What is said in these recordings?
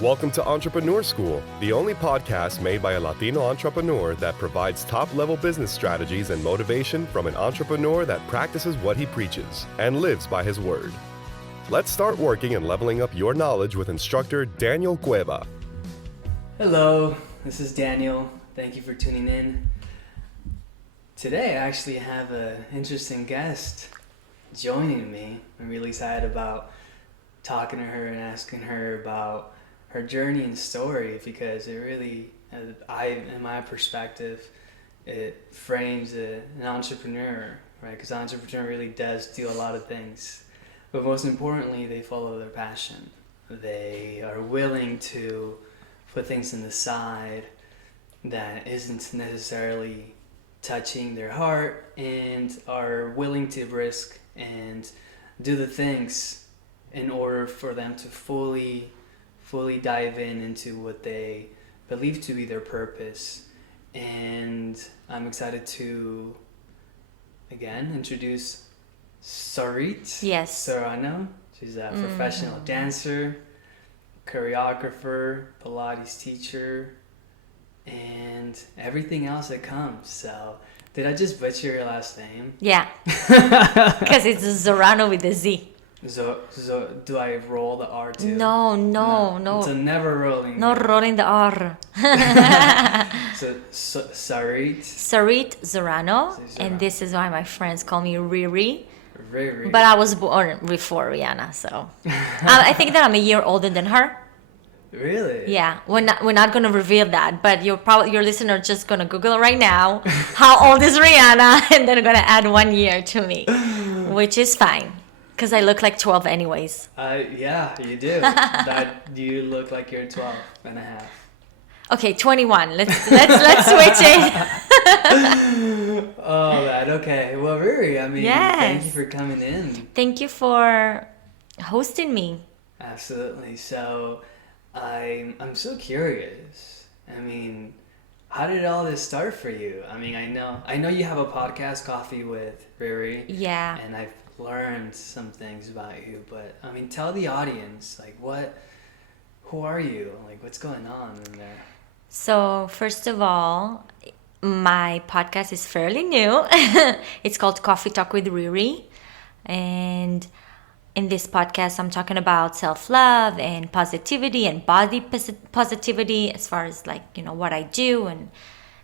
Welcome to Entrepreneur School, the only podcast made by a Latino entrepreneur that provides top-level business strategies and motivation from an entrepreneur that practices what he preaches and lives by his word. Let's start working and leveling up your knowledge with instructor Daniel Cueva. Hello, this is Daniel. Thank you for tuning in. Today I actually have an interesting guest joining me. I'm really excited about talking to her and asking her about her journey and story, because it really, in my perspective, it frames an entrepreneur, right? Because an entrepreneur really does do a lot of things, but most importantly, they follow their passion. They are willing to put things on the side that isn't necessarily touching their heart, and are willing to risk and do the things in order for them to fully dive into what they believe to be their purpose. And I'm excited to again introduce Sarit. Yes. Serrano. She's a professional dancer, choreographer, Pilates teacher, and everything else that comes. So, did I just butcher your last name? Yeah. Because it's Zorano with a Z. Do I roll the R too? No. It's a never rolling. No rolling the R. So Sarit. Sarit Zorano. And this is why my friends call me RiRi. RiRi. But I was born before Rihanna, so I think that I'm a year older than her. Really? Yeah, we're not gonna reveal that, but your listener just gonna Google right now how old is Rihanna, and they're gonna add 1 year to me, which is fine, because I look like 12 anyways. Yeah, you do. You look like you're 12 and a half. Okay, 21. Let's switch it. Oh man, okay. Well, Riri, I mean, Yes. Thank you for coming in. Thank you for hosting me. Absolutely. So, I'm so curious. I mean, how did all this start for you? I mean, I know you have a podcast, Coffee with Riri. Yeah. And I've learned some things about you, but I mean, tell the audience, like, who are you? Like, what's going on in there? So, first of all, my podcast is fairly new. It's called Coffee Talk with Riri. And in this podcast, I'm talking about self-love and positivity and body positivity, as far as what I do. And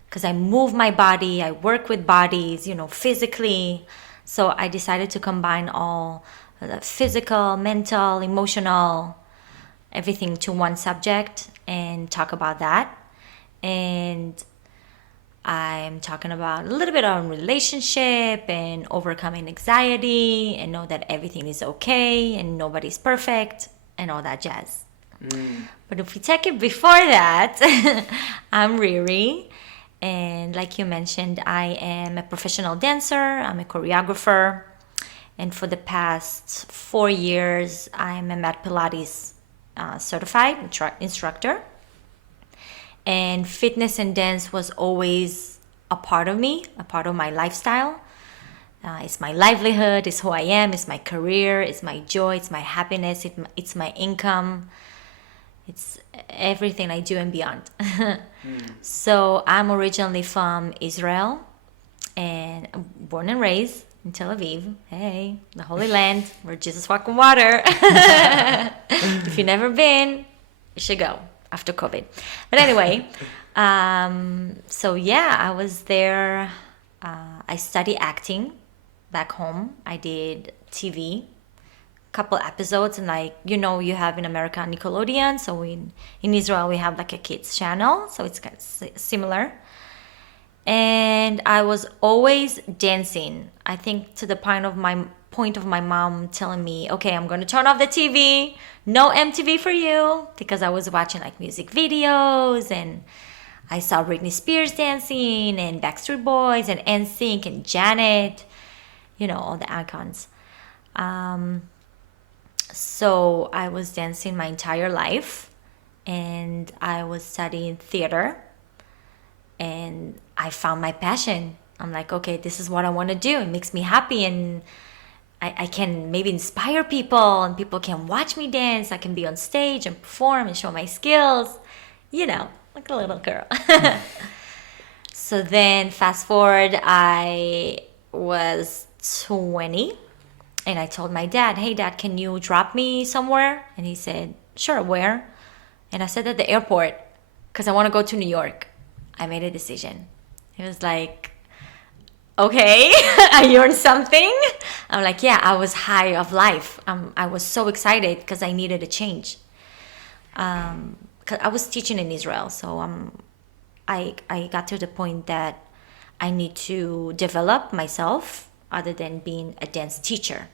because I move my body, I work with bodies, physically. So I decided to combine all the physical, mental, emotional, everything to one subject and talk about that. And I'm talking about a little bit on relationship and overcoming anxiety, and know that everything is okay and nobody's perfect and all that jazz. But if we take it before that, I'm Riri. And like you mentioned, I am a professional dancer. I'm a choreographer. And for the past 4 years, I'm a Mat Pilates certified instructor. And fitness and dance was always a part of me, a part of my lifestyle. It's my livelihood, it's who I am, it's my career, it's my joy, it's my happiness, it's my income. It's everything I do and beyond. So I'm originally from Israel and born and raised in Tel Aviv. Hey, the Holy Land where Jesus walked on water. If you've never been, you should go after COVID. But anyway, so yeah, I was there. I studied acting back home. I did TV, couple episodes, and you have in America Nickelodeon, so in Israel we have like a kids channel, so it's kind of similar. And I was always dancing, I think, to the point of my mom telling me, okay, I'm going to turn off the TV, no MTV for you, because I was watching like music videos, and I saw Britney Spears dancing and Backstreet Boys and NSYNC and Janet, all the icons. So I was dancing my entire life, and I was studying theater, and I found my passion. I'm like, okay, this is what I want to do. It makes me happy, and I can maybe inspire people and people can watch me dance. I can be on stage and perform and show my skills, like a little girl. So then fast forward, I was 20 and I told my dad, hey dad, can you drop me somewhere? And he said, sure, where? And I said at the airport because I want to go to New York. I made a decision. He was like, okay, I earned something. I'm like, yeah, I was high of life. I was so excited because I needed a change. 'Cause I was teaching in Israel, so I got to the point that I need to develop myself other than being a dance teacher.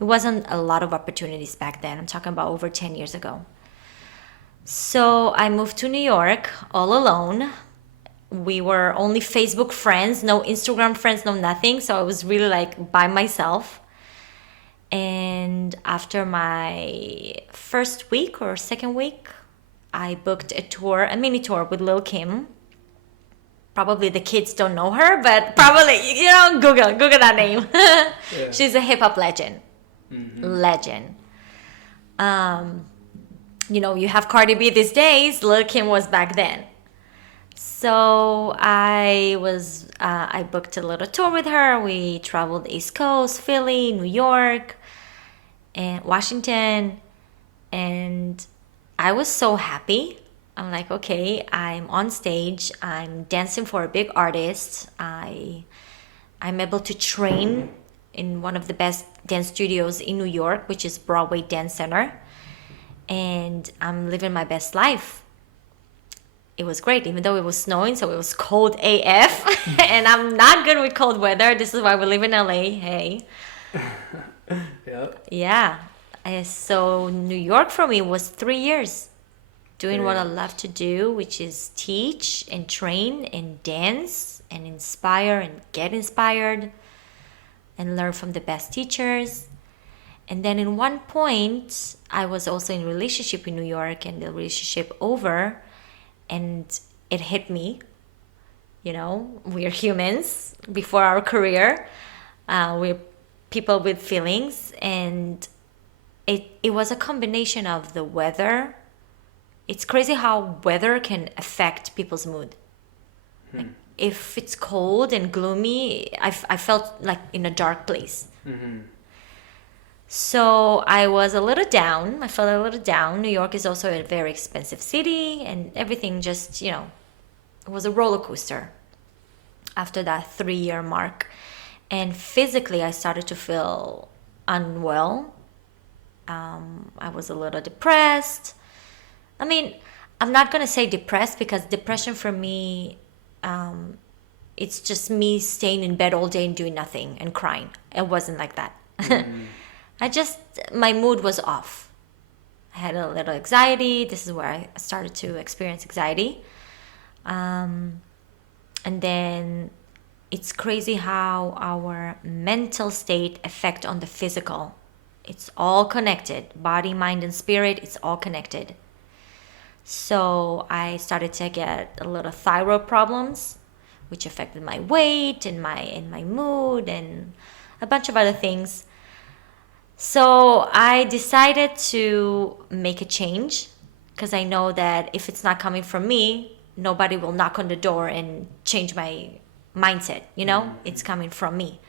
It wasn't a lot of opportunities back then. I'm talking about over 10 years ago. So I moved to New York all alone. We were only Facebook friends, no Instagram friends, no nothing. So I was really like by myself. And after my first week or second week, I booked a mini tour with Lil Kim. Probably the kids don't know her, but probably, Google that name. Yeah. She's a hip hop legend. Mm-hmm. Legend. You have Cardi B these days. Lil Kim was back then. So I booked a little tour with her. We traveled East Coast, Philly, New York, and Washington. And I was so happy. I'm like, okay, I'm on stage. I'm dancing for a big artist. I'm able to train in one of the best dance studios in New York, which is Broadway Dance Center. And I'm living my best life. It was great, even though it was snowing, so it was cold AF. And I'm not good with cold weather. This is why we live in LA. Hey. Yep. Yeah. So New York for me was 3 years doing what I love to do, which is teach and train and dance and inspire and get inspired and learn from the best teachers. And then in one point, I was also in a relationship in New York, and the relationship over, and it hit me. We're humans before our career. We're people with feelings, and it was a combination of the weather. It's crazy how weather can affect people's mood. Like, if it's cold and gloomy, I felt like in a dark place. Mm-hmm. So I was a little down. I felt a little down. New York is also a very expensive city, and everything just, it was a roller coaster after that 3-year mark. And physically, I started to feel unwell. I was a little depressed. I mean, I'm not going to say depressed, because depression for me, it's just me staying in bed all day and doing nothing and crying. It wasn't like that. Mm-hmm. My mood was off. I had a little anxiety. This is where I started to experience anxiety. And then it's crazy how our mental state affect on the physical. It's all connected. Body, mind, and spirit, it's all connected. So I started to get a little thyroid problems, which affected my weight and my mood and a bunch of other things. So I decided to make a change, because I know that if it's not coming from me, nobody will knock on the door and change my mindset. It's coming from me.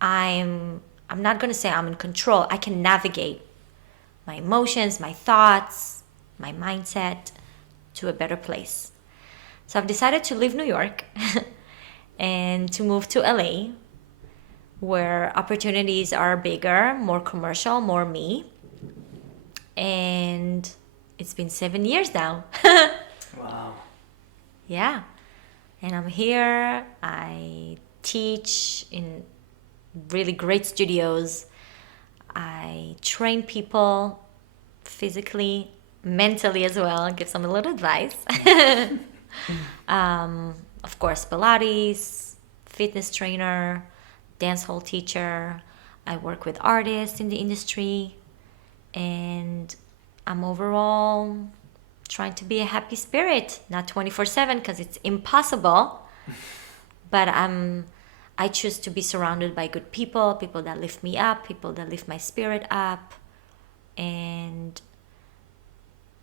I'm not going to say I'm in control. I can navigate my emotions, my thoughts, my mindset to a better place. So I've decided to leave New York and to move to LA, where opportunities are bigger, more commercial, more me. And it's been 7 years now. Wow. Yeah. And I'm here. I teach in really great studios. I train people physically, mentally as well, give some a little advice. Of course, Pilates, fitness trainer, dance hall teacher. I work with artists in the industry, and I'm overall trying to be a happy spirit, not 24/7, because it's impossible. But I'm I choose to be surrounded by good people, people that lift me up, people that lift my spirit up. And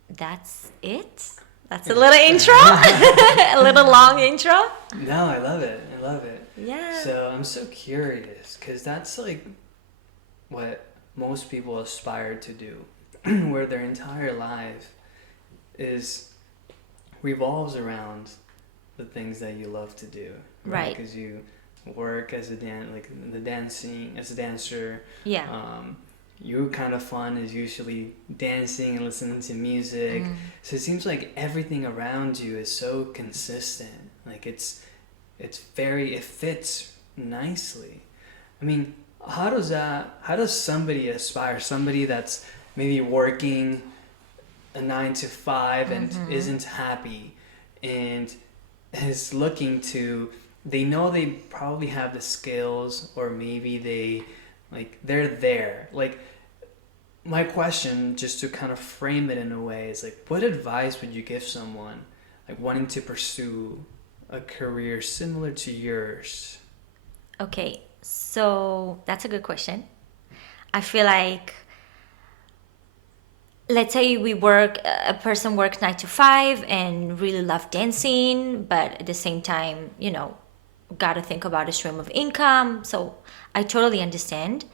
that's it. That's a little intro, a little long intro. No, I love it. I love it. Yeah. So I'm so curious because that's like what most people aspire to do, where their entire life revolves around the things that you love to do. Right. Because you work as a dancing as a dancer. Yeah. Your kind of fun is usually dancing and listening to music. So it seems like everything around you is so consistent. Like it fits nicely. I mean, how does somebody aspire, somebody that's maybe working a 9 to 5 and isn't happy and is looking to, they know they probably have the skills, or maybe they're there. Like, my question, just to kind of frame it in a way, is like, what advice would you give someone like wanting to pursue a career similar to yours? Okay, so that's a good question. I feel like, let's say a person works 9 to 5 and really love dancing, but at the same time, got to think about a stream of income. So I totally understand.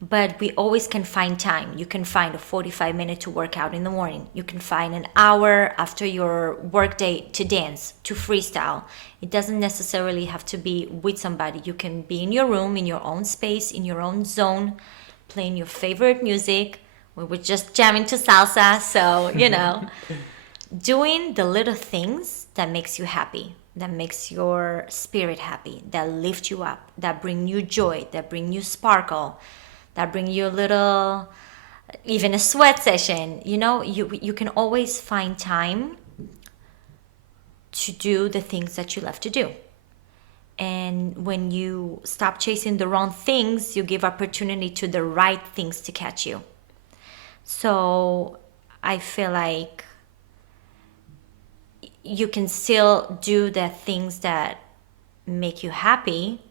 But we always can find time. You can find a 45-minute to work out in the morning. You can find an hour after your work day to dance, to freestyle. It doesn't necessarily have to be with somebody. You can be in your room, in your own space, in your own zone, playing your favorite music. We were just jamming to salsa, so, doing the little things that makes you happy, that makes your spirit happy, that lift you up, that bring you joy, that bring you sparkle, that bring you a little, even a sweat session. You can always find time to do the things that you love to do. And when you stop chasing the wrong things, you give opportunity to the right things to catch you. So I feel like you can still do the things that make you happy,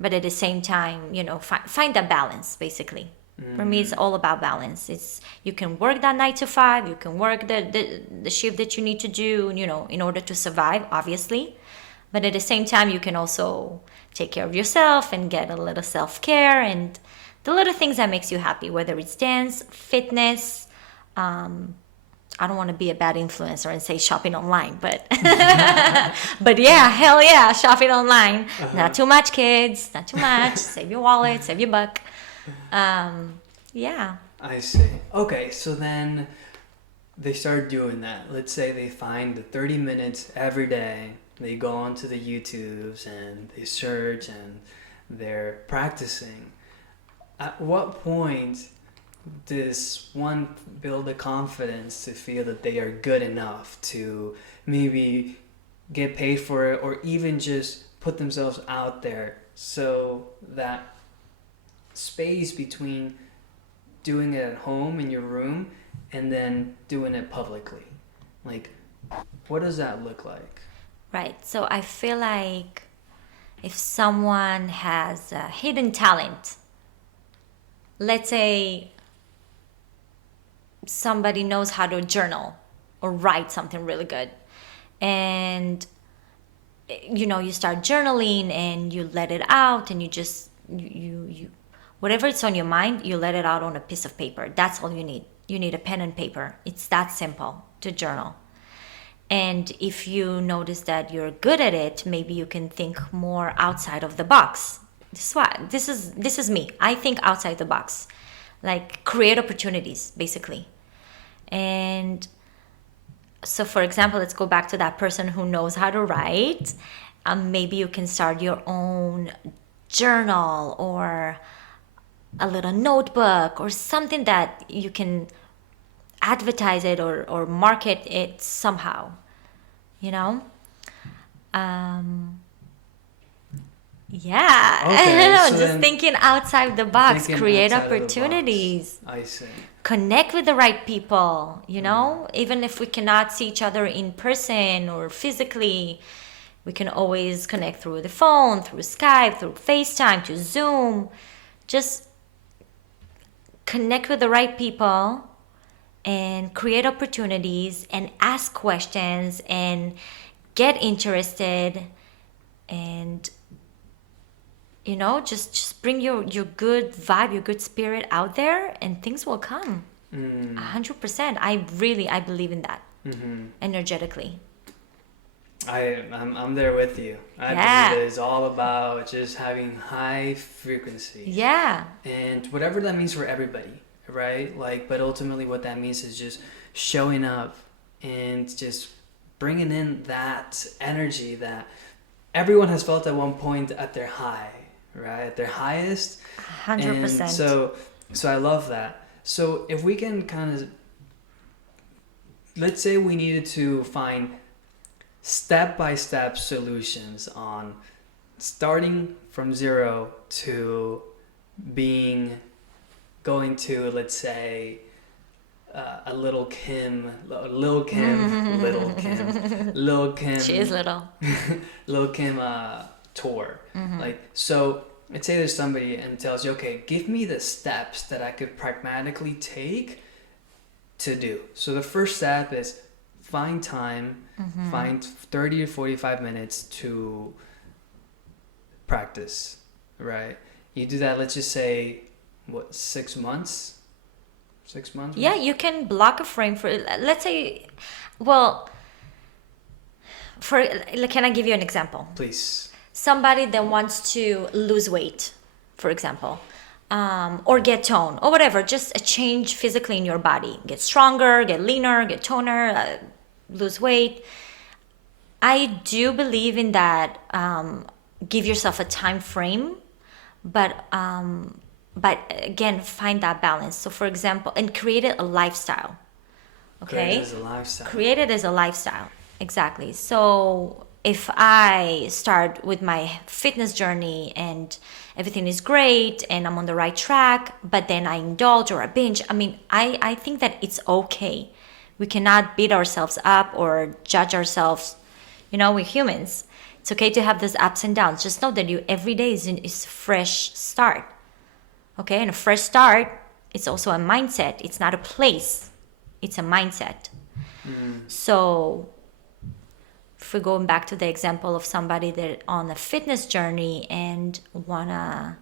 but at the same time, find that balance, basically. For me, it's all about balance. You can work that 9 to 5, you can work the shift that you need to do, in order to survive, obviously. But at the same time, you can also take care of yourself and get a little self-care and the little things that makes you happy, whether it's dance, fitness. I don't want to be a bad influencer and say shopping online, but but yeah, hell yeah, shopping online. Not too much, kids. Not too much. Save your wallet, save your buck. Yeah. I see. Okay, so then they start doing that. Let's say they find the 30 minutes every day. They go onto the YouTubes and they search and they're practicing. At what point does one build the confidence to feel that they are good enough to maybe get paid for it, or even just put themselves out there, so that space between doing it at home in your room and then doing it publicly? Like, what does that look like? Right. So I feel like if someone has a hidden talent, let's say somebody knows how to journal or write something really good, and you start journaling and you let it out, and you whatever it's on your mind, you let it out on a piece of paper. That's all you need. You need a pen and paper. It's that simple to journal. And if you notice that you're good at it, maybe you can think more outside of the box. This is me. I think outside the box, like create opportunities, basically. And so, for example, let's go back to that person who knows how to write. Maybe you can start your own journal or a little notebook or something that you can advertise it or market it somehow, yeah. Okay, so just thinking outside the box, create opportunities. I see. Connect with the right people, even if we cannot see each other in person or physically, We can always connect through the phone, through Skype, through FaceTime, to Zoom. Just connect with the right people and create opportunities and ask questions and get interested, and just bring your good vibe, your good spirit out there, and things will come. 100%. I believe in that. Energetically. I'm there with you. I believe it is all about just having high frequency. Yeah. And whatever that means for everybody, right? Like, but ultimately what that means is just showing up and just bringing in that energy that everyone has felt at one point at their high, right? At their highest. 100%. And so I love that. So if we can kind of, let's say we needed to find step-by-step solutions on starting from zero to going to, let's say, a Lil Kim, She is little. Lil Kim tour. Like, so let's say there's somebody and tells you, okay, give me the steps that I could pragmatically take to do. So the first step is find time, find 30 to 45 minutes to practice, right? You do that, let's just say, 6 months? 6 months? Yeah, you can block a frame for, let's say, well, can I give you an example? Please. Somebody that wants to lose weight, for example, or get tone, or whatever, just a change physically in your body. Get stronger, get leaner, get toner, lose weight. I do believe in that. Give yourself a time frame, but again, find that balance. So, for example, and create it a lifestyle. Okay, Create it as a lifestyle. Create it as a lifestyle. Exactly. So if I start with my fitness journey and everything is great and I'm on the right track, but then I indulge or I binge, I think that it's okay. We cannot beat ourselves up or judge ourselves. We're humans. It's okay to have those ups and downs. Just know that every day is a fresh start. Okay, and a fresh start, it's also a mindset. It's not a place. It's a mindset. So if we're going back to the example of somebody that on a fitness journey and wanna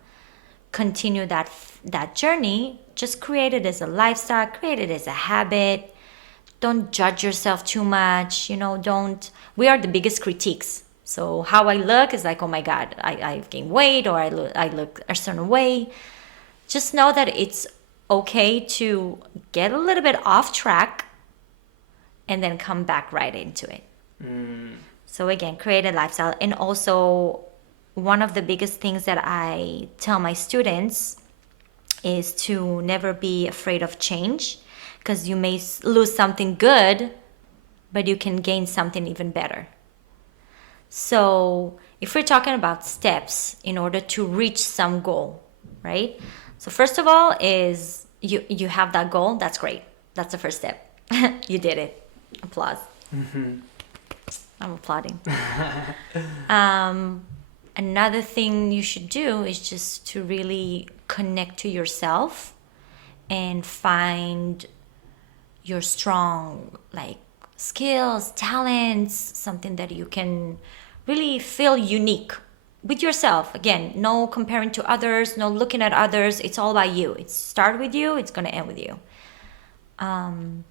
continue that journey, just create it as a lifestyle, create it as a habit. Don't judge yourself too much. We are the biggest critiques. So how I look is like, oh my God, I've gained weight, or I look a certain way. Just know that it's okay to get a little bit off track and then come back right into it. So again, create a lifestyle. And also, one of the biggest things that I tell my students is to never be afraid of change, because you may lose something good, but you can gain something even better. So if we're talking about steps in order to reach some goal, right? So first of all is you have that goal. That's great. That's the first step. You did it. Applause. I'm applauding. Another thing you should do is just to really connect to yourself and find your strong skills, talents, something that you can really feel unique with yourself. Again, no comparing to others, no looking at others. It's all about you. It's start with you. It's going to end with you. And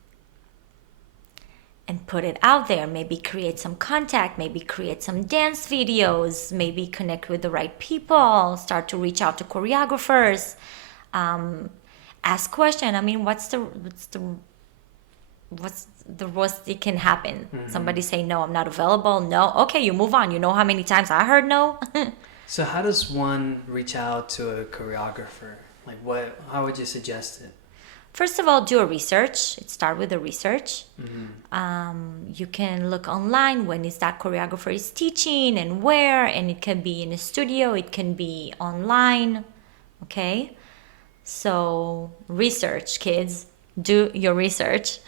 put it out there. Maybe create some contact. Maybe create some dance videos. Maybe connect with the right people. Start to reach out to choreographers. Ask questions. What's the worst that can happen? Somebody say, no, I'm not available. No. Okay, you move on. You know how many times I heard no? So how does one reach out to a choreographer? How would you suggest it? First of all, do a research. Start with the research. You can look online when is that choreographer is teaching and where, and it can be in a studio, it can be online. Okay? So research, kids. Do your research.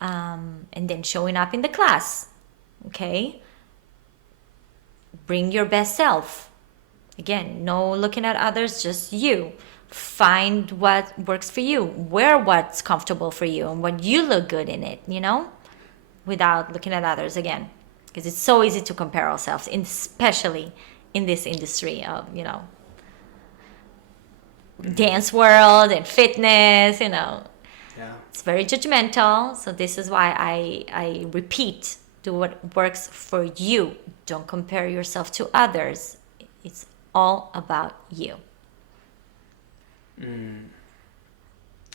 And then showing up in the class. Okay? bring your best self. Again, no looking at others, just you. Find what works for you. Wear what's comfortable for you and what you look good in it, without looking at others again. Because it's so easy to compare ourselves, especially in this industry of, dance world and fitness, Yeah. It's very judgmental. So this is why I repeat, do what works for you. Don't compare yourself to others. It's all about you.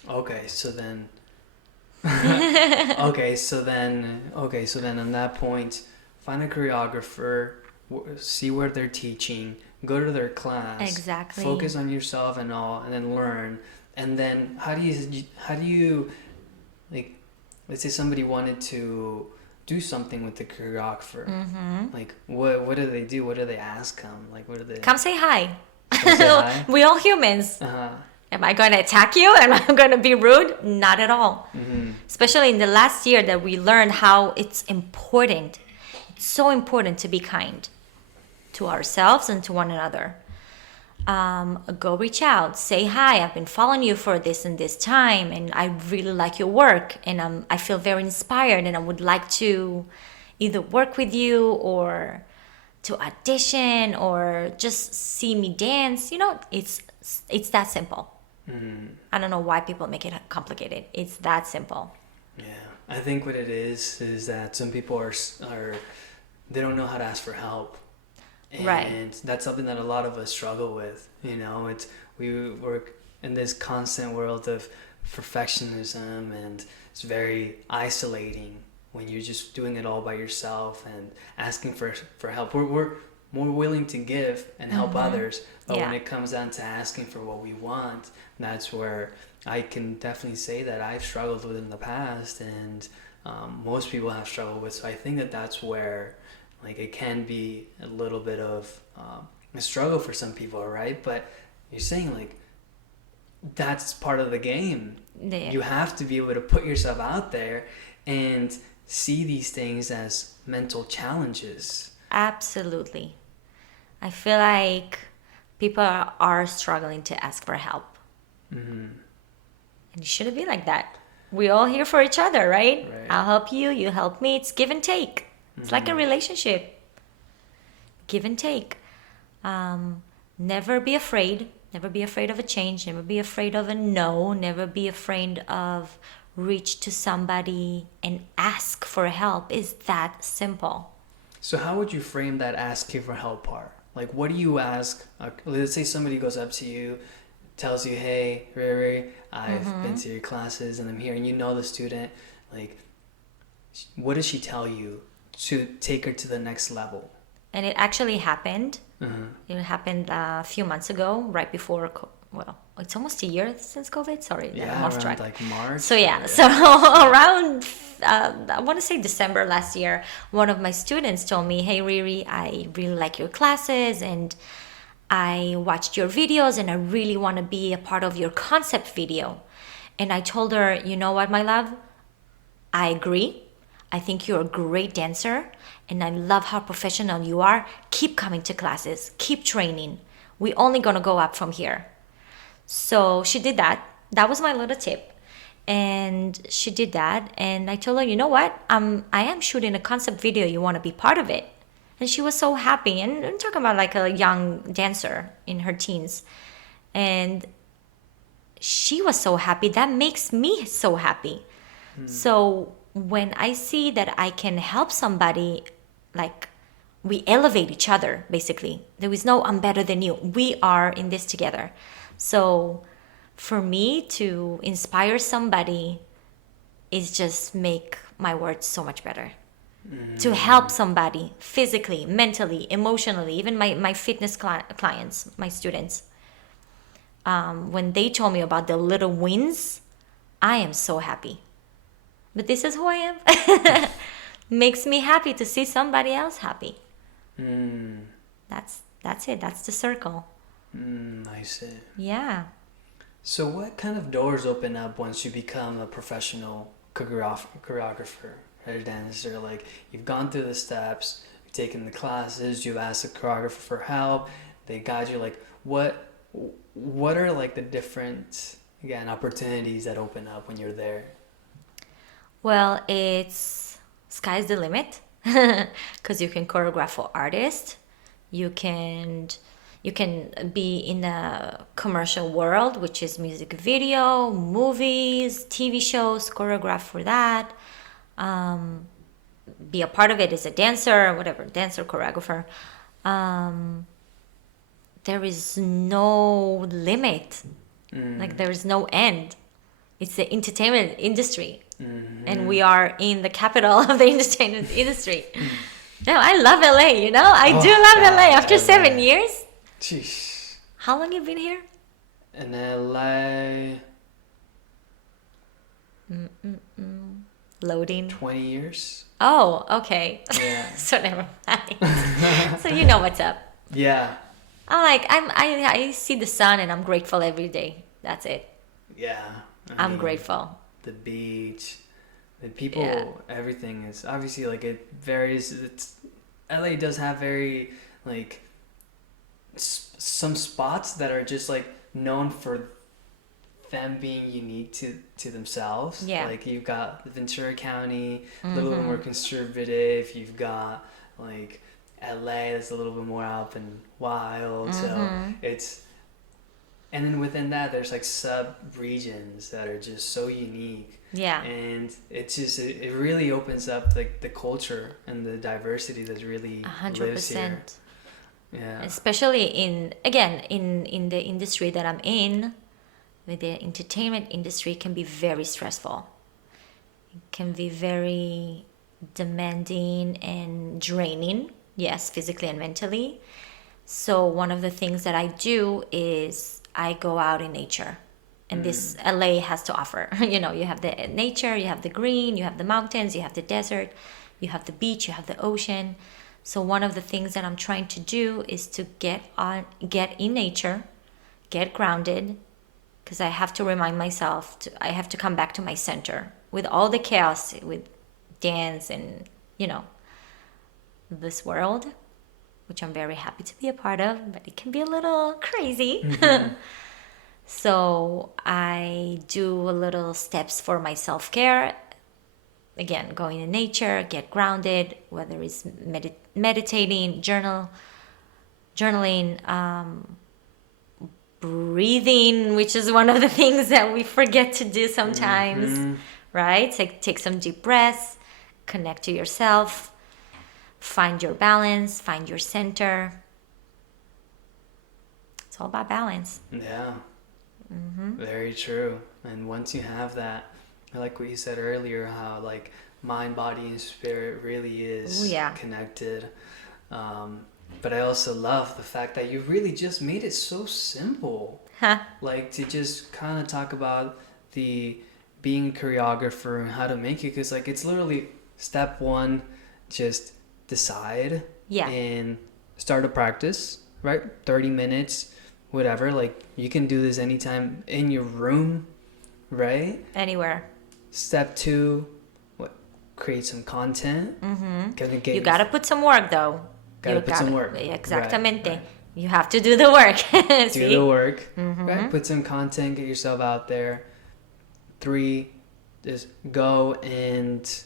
Okay, so then okay, so then on that point, find a choreographer, see where they're teaching, go to their class, Exactly. focus on yourself and all, and then learn. And then how do you like, let's say somebody wanted to do something with the choreographer, like what do they do? What do they ask them? Like what do they Come say hi. Come say hi? We all humans. Uh-huh. Am I going to attack you? Am I going to be rude? Not at all. Especially in the last year that we learned how it's important. It's so important to be kind to ourselves and to one another. Go reach out, say hi. I've been following you for this and this time, and I really like your work, and I feel very inspired, and I would like to either work with you or to audition or just see me dance. It's that simple. I don't know why people make it complicated. It's that simple. Yeah, I think what it is that some people are they don't know how to ask for help, and Right. that's something that a lot of us struggle with. We work in this constant world of perfectionism, and it's very isolating when you're just doing it all by yourself and asking for help. We're more willing to give and help others, but when it comes down to asking for what we want, that's where I can definitely say that I've struggled with in the past, and most people have struggled with. So I think that's where like it can be a little bit of a struggle for some people, right? But you're saying like that's part of the game. Yeah. You have to be able to put yourself out there and see these things as mental challenges. Absolutely. I feel like people are struggling to ask for help. And it shouldn't be like that. We're all here for each other, right? I'll help you, you help me. It's give and take. It's like a relationship. Give and take. Never be afraid. Never be afraid of a change. Never be afraid of a no. Never be afraid of reach to somebody and ask for help. It's that simple. So how would you frame that asking for help part? Like, what do you ask? Let's say somebody goes up to you, tells you, hey, RiRi, I've been to your classes and I'm here, and you know the student. Like, what does she tell you to take her to the next level? And it actually happened. It happened a few months ago, right before, it's almost a year since COVID. Sorry, I'm off track. Like March. So around, I want to say December last year, one of my students told me, hey, RiRi, I really like your classes and I watched your videos and I really want to be a part of your concept video. And I told her, you know what, my love? I agree. I think you're a great dancer and I love how professional you are. Keep coming to classes, keep training. We're only going to go up from here. So she did that. That was my little tip. And she did that. And I told her, you know what? I am shooting a concept video. You want to be part of it? And she was so happy. And I'm talking about like a young dancer in her teens. And she was so happy. That makes me so happy. So when I see that I can help somebody, like we elevate each other, basically. There is no I'm better than you. We are in this together. So for me to inspire somebody is just make my work so much better. To help somebody physically, mentally, emotionally, even my fitness clients, my students. When they told me about the little wins, I am so happy. But this is who I am. Makes me happy to see somebody else happy. That's it. That's the circle. I see. Yeah. So what kind of doors open up once you become a professional choreographer or dancer? Like you've gone through the steps, you're taking the classes, you've asked the choreographer for help, they guide you. Like, what are like the different, again, opportunities that open up when you're there? Well, it's sky's the limit because you can choreograph for artists. You can you can be in a commercial world, which is music video, movies, TV shows, choreograph for that. Um, be a part of it as a dancer, whatever, dancer, choreographer. Um, there is no limit. Like there is no end. It's the entertainment industry, and we are in the capital of the entertainment industry. No, I love LA. You know, I do love LA. After LA. 7 years. Jeez. How long you been here? In LA, Loading. 20 years. Oh, okay. Yeah. So never mind. So you know what's up. Yeah. I see the sun and I'm grateful every day. That's it. Yeah. I'm mean, grateful. The beach, the people, Yeah. everything is obviously like it varies. LA does have very like some spots that are just like known for them being unique to themselves. Yeah. Like you've got Ventura County, a little bit more conservative. You've got like LA that's a little bit more out and wild. So it's, and then within that there's like sub regions that are just so unique. Yeah. And it's just it really opens up like the culture and the diversity that really lives here. 100%. Yeah. Especially in the industry that I'm in, with the entertainment industry, can be very stressful. It can be very demanding and draining, yes, physically and mentally. So one of the things that I do is I go out in nature. And this LA has to offer. You know, you have the nature, you have the green, you have the mountains, you have the desert, you have the beach, you have the ocean. So one of the things that I'm trying to do is to get in nature, get grounded, because I have to remind myself, I have to come back to my center with all the chaos with dance and, you know, this world, which I'm very happy to be a part of, but it can be a little crazy. So I do a little steps for my self-care. Again, going in nature, get grounded, whether it's meditating, journaling, breathing, which is one of the things that we forget to do sometimes, right? Take some deep breaths, connect to yourself, find your balance, find your center. It's all about balance. Yeah. Very true. And once you have that, I like what you said earlier, how like mind, body, and spirit really is connected. But I also love the fact that you really just made it so simple. Like to just kind of talk about the being a choreographer and how to make it, because like it's literally step one, just decide and start a practice, right? 30 minutes, whatever. Like you can do this anytime in your room, right? Anywhere. Step two, create some content. You gotta put some work though. Gotta put some work. Exactamente. Right. You have to do the work. Do the work. Right? Put some content, get yourself out there. 3, just go and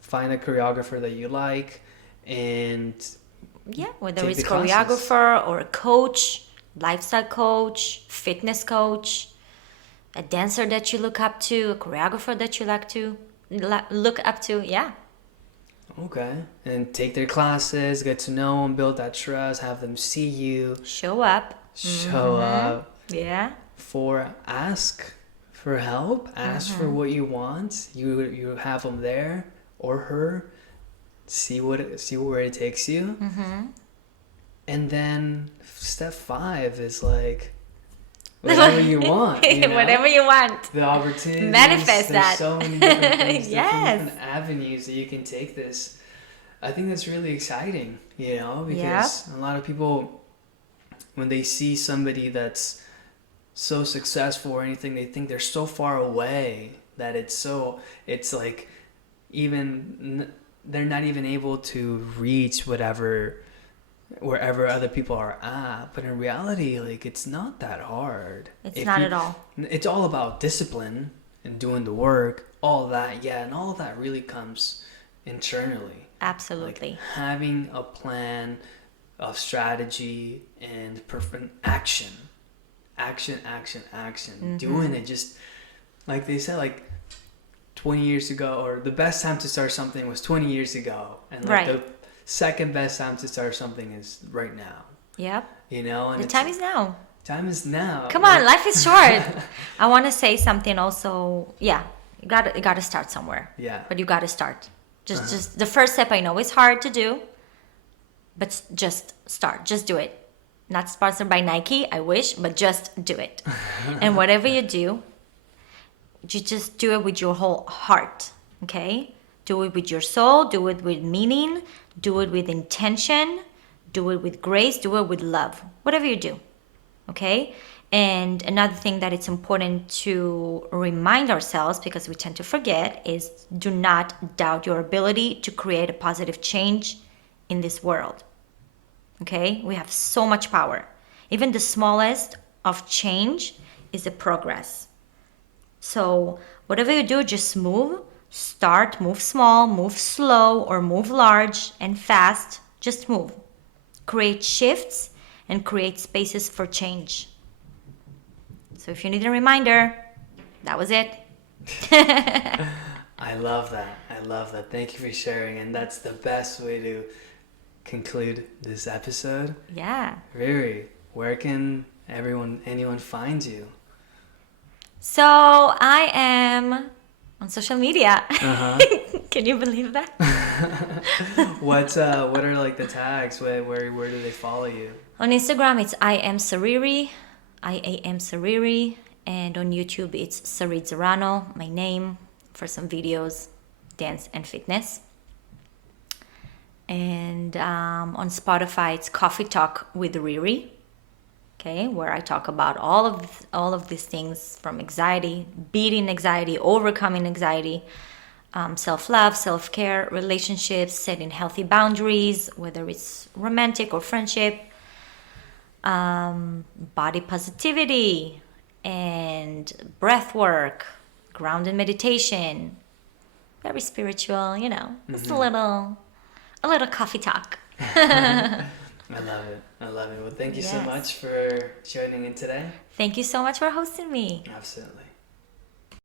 find a choreographer that you like and whether take it's the classes. choreographer or a coach, lifestyle coach, fitness coach, a dancer that you look up to, a choreographer that you look up to. Yeah. Okay. And take their classes, get to know them, build that trust, have them see you. Show up. Yeah. Ask for help, ask for what you want. You have them there or her. See where it takes you. And then step 5 is like whatever you want. You know? Whatever you want. The opportunities. Manifest there's that. so many different things, Yes. different avenues that you can take this. I think that's really exciting, you know, because a lot of people, when they see somebody that's so successful or anything, they think they're so far away that it's like even they're not even able to reach wherever other people are at. But in reality, like, it's not that hard. It's not at all. It's all about discipline and doing the work, all that, yeah, and all that really comes internally. Absolutely. Like having a plan of strategy and action. Doing it, just like they said, like 20 years ago, or the best time to start something was 20 years ago, and like the second best time to start something is right now. Yep. You know, and the time is now. Time is now. Come on, life is short. I want to say something also. Yeah, you gotta start somewhere. Yeah. But you gotta start. Just the first step. I know it's hard to do, but just start. Just do it. Not sponsored by Nike, I wish, but just do it. And whatever you do, you just do it with your whole heart. Okay? Do it with your soul. Do it with meaning. Do it with intention. Do it with grace. Do it with love. Whatever you do. Okay? And another thing that it's important to remind ourselves, because we tend to forget, is do not doubt your ability to create a positive change in this world. Okay? We have so much power. Even the smallest of change is a progress. So whatever you do, just move. Start, move small, move slow, or move large and fast. Just move. Create shifts and create spaces for change. So if you need a reminder, that was it. I love that. Thank you for sharing. And that's the best way to conclude this episode. Yeah. RiRi, where can anyone find you? So I am on social media. Can you believe that? What are like the tags? Where do they follow you? On Instagram, it's I am Sariri, and on YouTube, it's Sarid Zarano, my name, for some videos, dance and fitness. And on Spotify, it's Coffee Talk with RiRi. Okay, where I talk about all of these things, from anxiety, beating anxiety, overcoming anxiety, self-love, self-care, relationships, setting healthy boundaries, whether it's romantic or friendship, body positivity, and breath work, grounded meditation, very spiritual, just a little coffee talk. I love it. Well, thank you so much for joining in today. Thank you so much for hosting me. Absolutely.